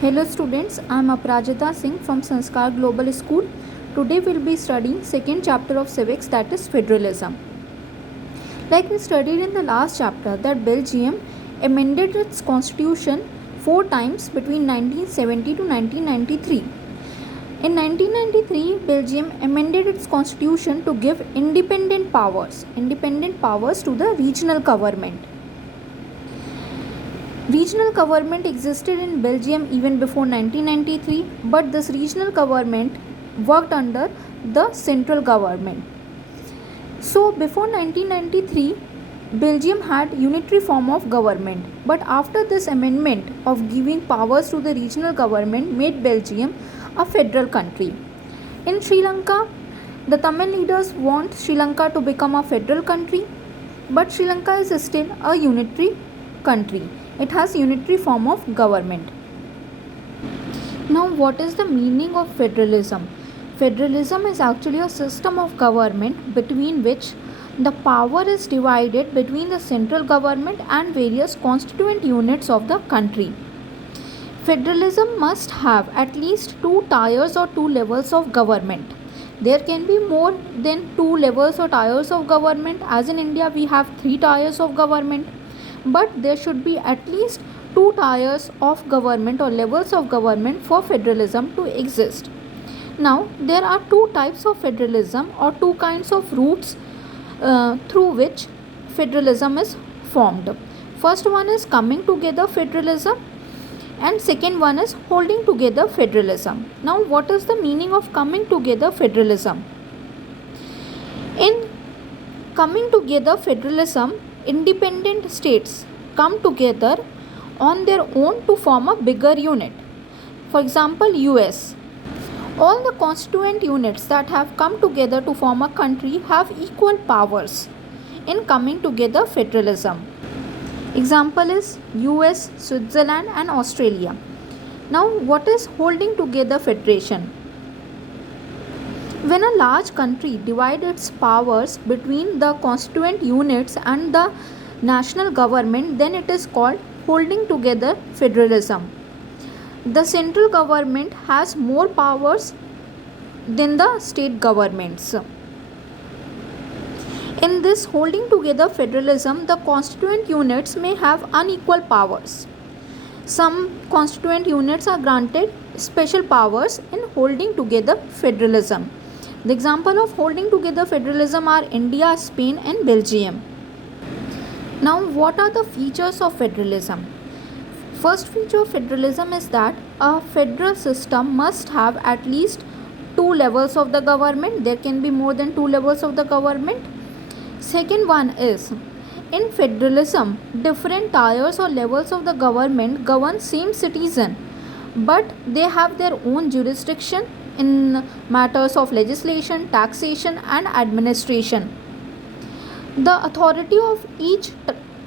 Hello students, I am Aparajita Singh from Sanskar Global School. Today we will be studying second chapter of civics, that is federalism. Like we studied in the last chapter that Belgium amended its constitution 4 times between 1970 to 1993. In 1993, Belgium amended its constitution to give independent powers to the regional government. Regional government existed in Belgium even before 1993, but this regional government worked under the central government. So before 1993, Belgium had unitary form of government, but after this amendment of giving powers to the regional government made Belgium a federal country. In Sri Lanka, the Tamil leaders want Sri Lanka to become a federal country, but Sri Lanka is still a unitary country. It has unitary form of government. Now, what is the meaning of federalism? Federalism is actually a system of government between which the power is divided between the central government and various constituent units of the country. Federalism must have at least 2 tiers or 2 levels of government. There can be more than 2 levels or tiers of government, as in India we have 3 tiers of government. But there should be at least 2 tiers of government or levels of government for federalism to exist. Now, there are 2 types of federalism or 2 kinds of routes through which federalism is formed. First one is coming together federalism, and second one is holding together federalism. Now, what is the meaning of coming together federalism? In coming together federalism, independent states come together on their own to form a bigger unit. For example, US. All the constituent units that have come together to form a country have equal powers in coming together federalism. Example is US, Switzerland and Australia. Now, what is holding together federation? When a large country divides its powers between the constituent units and the national government, then it is called holding together federalism. The central government has more powers than the state governments. In this holding together federalism, the constituent units may have unequal powers. Some constituent units are granted special powers in holding together federalism. The example of holding together federalism are India, Spain and Belgium. Now, what are the features of federalism? First feature of federalism is that a federal system must have at least 2 levels of the government. There can be more than 2 levels of the government. Second one is, in federalism, different tiers or levels of the government govern same citizen, but they have their own jurisdiction in matters of legislation, taxation and administration. The authority of each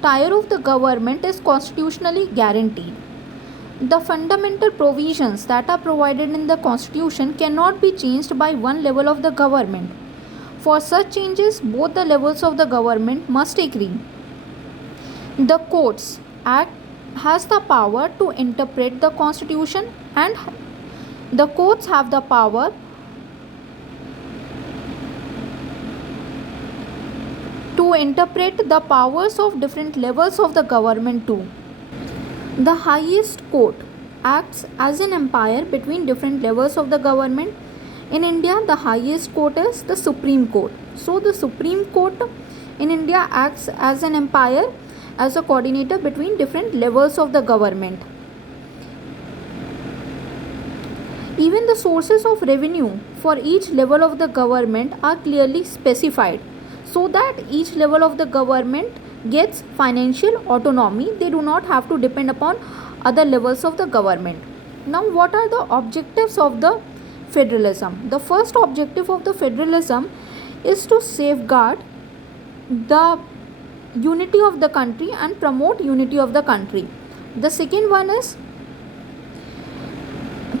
tier of the government is constitutionally guaranteed. The fundamental provisions that are provided in the constitution cannot be changed by one level of the government. For such changes, both the levels of the government must agree. The Courts Act has the power to interpret the constitution, and the courts have the power to interpret the powers of different levels of the government too. The highest court acts as an umpire between different levels of the government. In India, the highest court is the Supreme Court. So, the Supreme Court in India acts as an umpire, as a coordinator between different levels of the government. Even the sources of revenue for each level of the government are clearly specified, so that each level of the government gets financial autonomy. They do not have to depend upon other levels of the government. Now, what are the objectives of the federalism? The first objective of the federalism is to safeguard the unity of the country and promote unity of the country. The second one is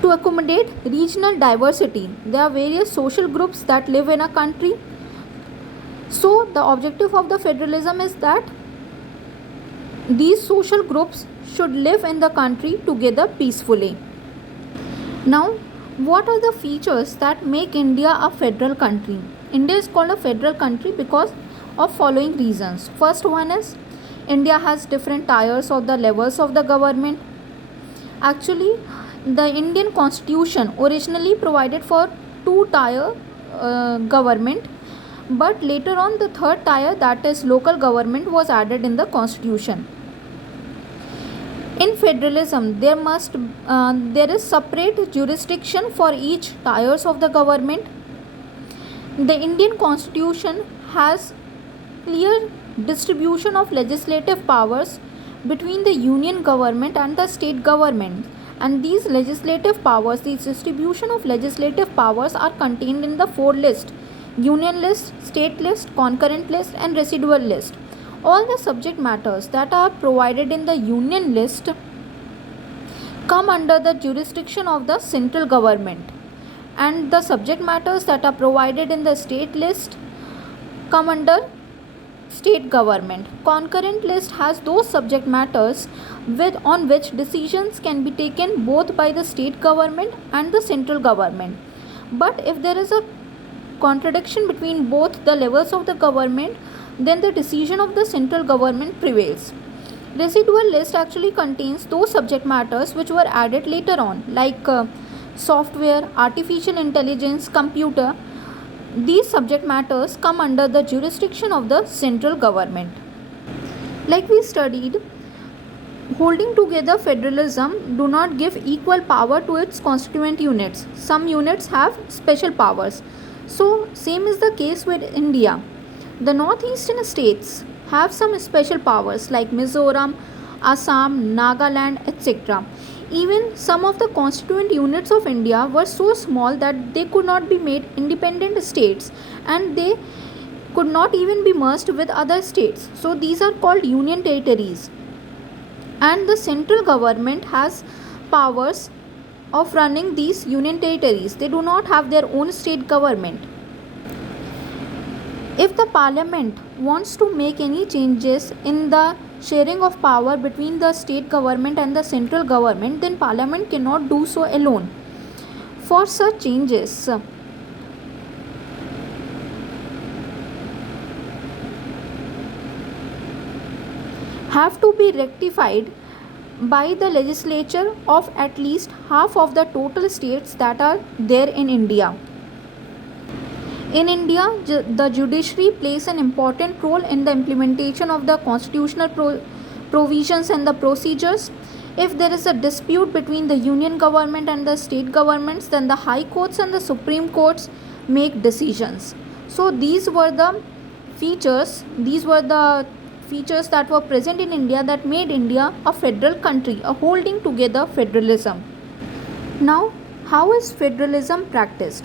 to accommodate regional diversity. There are various social groups that live in a country. So, the objective of the federalism is that these social groups should live in the country together peacefully. Now, what are the features that make India a federal country? India is called a federal country because of following reasons. First one is India has different tiers of the levels of the government. Actually, the Indian constitution originally provided for two tier government, but later on the third tier, that is local government, was added in the constitution. In federalism, there is separate jurisdiction for each tiers of the government. The Indian constitution has clear distribution of legislative powers between the union government and the state government, and these distribution of legislative powers are contained in the four lists: union list, state list, concurrent list, and residual list. All the subject matters that are provided in the union list come under the jurisdiction of the central government, and the subject matters that are provided in the state list come under state government. Concurrent list has those subject matters on which decisions can be taken both by the state government and the central government. But if there is a contradiction between both the levels of the government, then the decision of the central government prevails. Residual list actually contains those subject matters which were added later on, like software, artificial intelligence, computer. These subject matters come under the jurisdiction of the central government. Like we studied, holding together federalism do not give equal power to its constituent units. Some units have special powers. So same is the case with India. The northeastern states have some special powers like Mizoram, Assam, Nagaland, etc. Even some of the constituent units of India were so small that they could not be made independent states, and they could not even be merged with other states. So these are called union territories. And the central government has powers of running these union territories. They do not have their own state government. If the parliament wants to make any changes in the sharing of power between the state government and the central government, then parliament cannot do so alone. For such changes, have to be rectified by the legislature of at least half of the total states that are there in India. In India, the judiciary plays an important role in the implementation of the constitutional provisions and the procedures. If there is a dispute between the union government and the state governments, then the high courts and the supreme courts make decisions. So these were the features that were present in India that made India a federal country, a holding together federalism. Now, how is federalism practiced?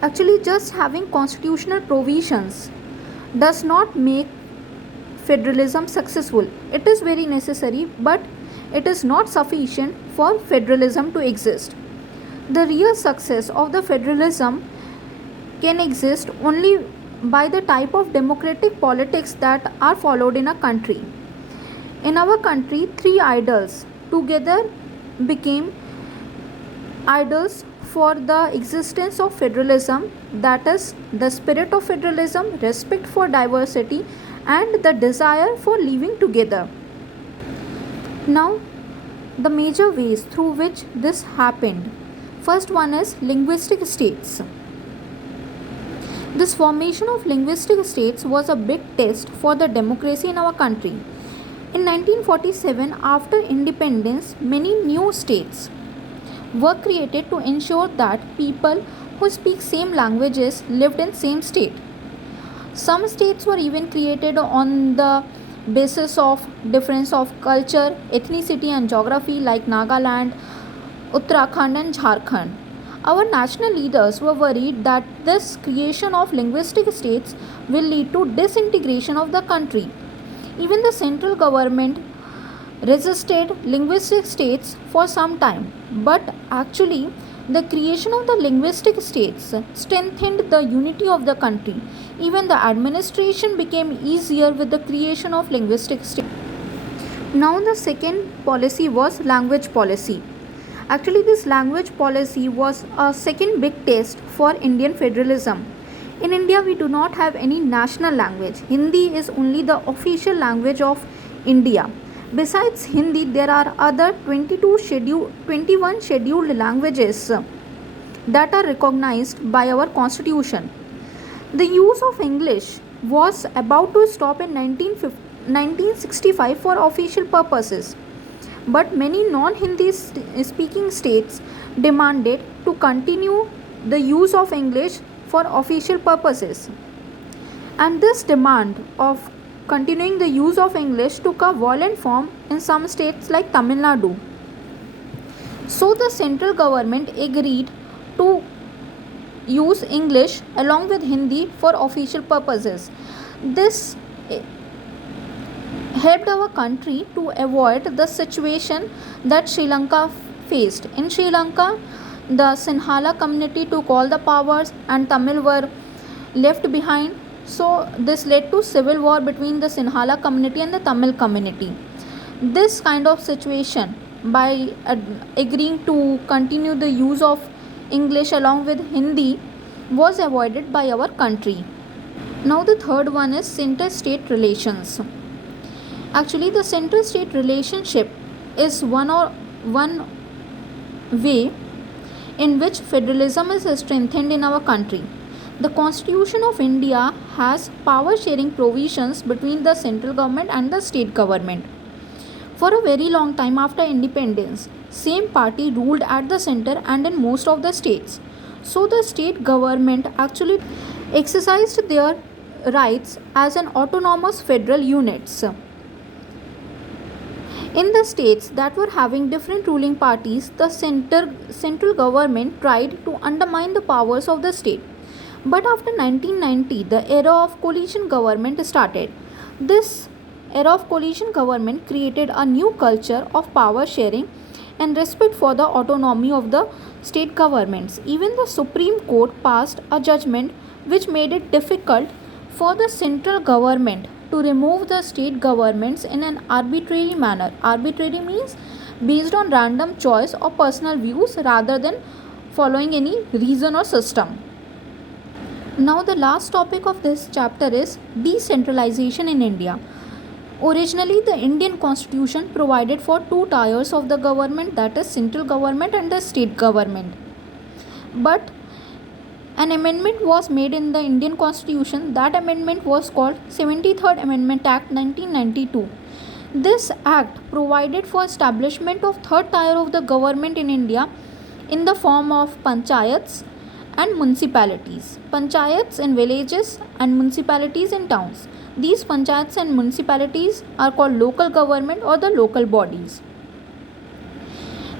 Actually, just having constitutional provisions does not make federalism successful. It is very necessary, but it is not sufficient for federalism to exist. The real success of the federalism can exist only by the type of democratic politics that are followed in a country. In our country, three idols together became idols for the existence of federalism, that is, the spirit of federalism, respect for diversity, and the desire for living together. Now, the major ways through which this happened. First one is linguistic states. This formation of linguistic states was a big test for the democracy in our country. In 1947, after independence, many new states were created to ensure that people who speak same languages lived in same state. Some states were even created on the basis of difference of culture, ethnicity and geography like Nagaland, Uttarakhand and Jharkhand. Our national leaders were worried that this creation of linguistic states will lead to disintegration of the country. Even the central government resisted linguistic states for some time, but actually the creation of the linguistic states strengthened the unity of the country. Even the administration became easier with the creation of linguistic states. Now the second policy was language policy. Actually, this language policy was a second big test for Indian federalism. In India, we do not have any national language. Hindi is only the official language of India. Besides Hindi, there are other 21 scheduled languages that are recognized by our constitution. The use of English was about to stop in 1965 for official purposes, but many non Hindi speaking states demanded to continue the use of English for official purposes. And this demand of continuing the use of English took a violent form in some states like Tamil Nadu. So the central government agreed to use English along with Hindi for official purposes. This helped our country to avoid the situation that Sri Lanka faced. In Sri Lanka, the Sinhala community took all the powers and Tamil were left behind. So this led to civil war between the Sinhala community and the Tamil community. This kind of situation, by agreeing to continue the use of English along with Hindi, was avoided by our country. Now the third one is center-state relations. Actually, the center-state relationship is one way in which federalism is strengthened in our country. The Constitution of India has power sharing provisions between the central government and the state government. For a very long time after independence, same party ruled at the center and in most of the states. So the state government actually exercised their rights as an autonomous federal units. In the states that were having different ruling parties, the central government tried to undermine the powers of the state. But after 1990, the era of coalition government started. This era of coalition government created a new culture of power sharing and respect for the autonomy of the state governments. Even the Supreme Court passed a judgment which made it difficult for the central government to remove the state governments in an arbitrary manner. Arbitrary means based on random choice or personal views rather than following any reason or system. Now, the last topic of this chapter is decentralization in India. Originally, the Indian constitution provided for two tiers of the government, that is, central government and the state government. But an amendment was made in the Indian constitution. That amendment was called 73rd Amendment Act 1992. This act provided for establishment of third tier of the government in India in the form of panchayats and municipalities. Panchayats in villages and municipalities in towns. These panchayats and municipalities are called local government or the local bodies.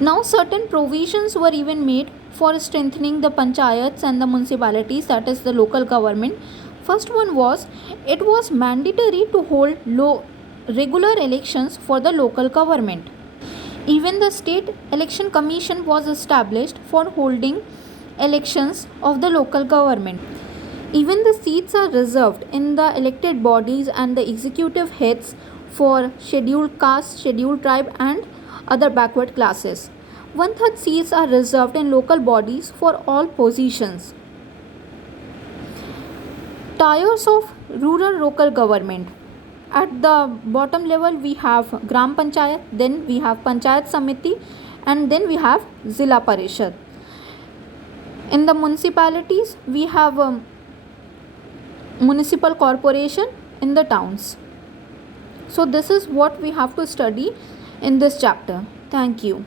Now certain provisions were even made for strengthening the panchayats and the municipalities, that is the local government. First one was, it was mandatory to hold regular elections for the local government. Even the state election commission was established for holding elections of the local government. Even the seats are reserved in the elected bodies and the executive heads for scheduled caste, scheduled tribe and other backward classes. 1/3 seats are reserved in local bodies for all positions. Tiers of rural local government. At the bottom level we have Gram Panchayat, then we have Panchayat Samiti and then we have Zilla Parishad. In the municipalities we have municipal corporation in the towns. So this is what we have to study in this chapter. Thank you.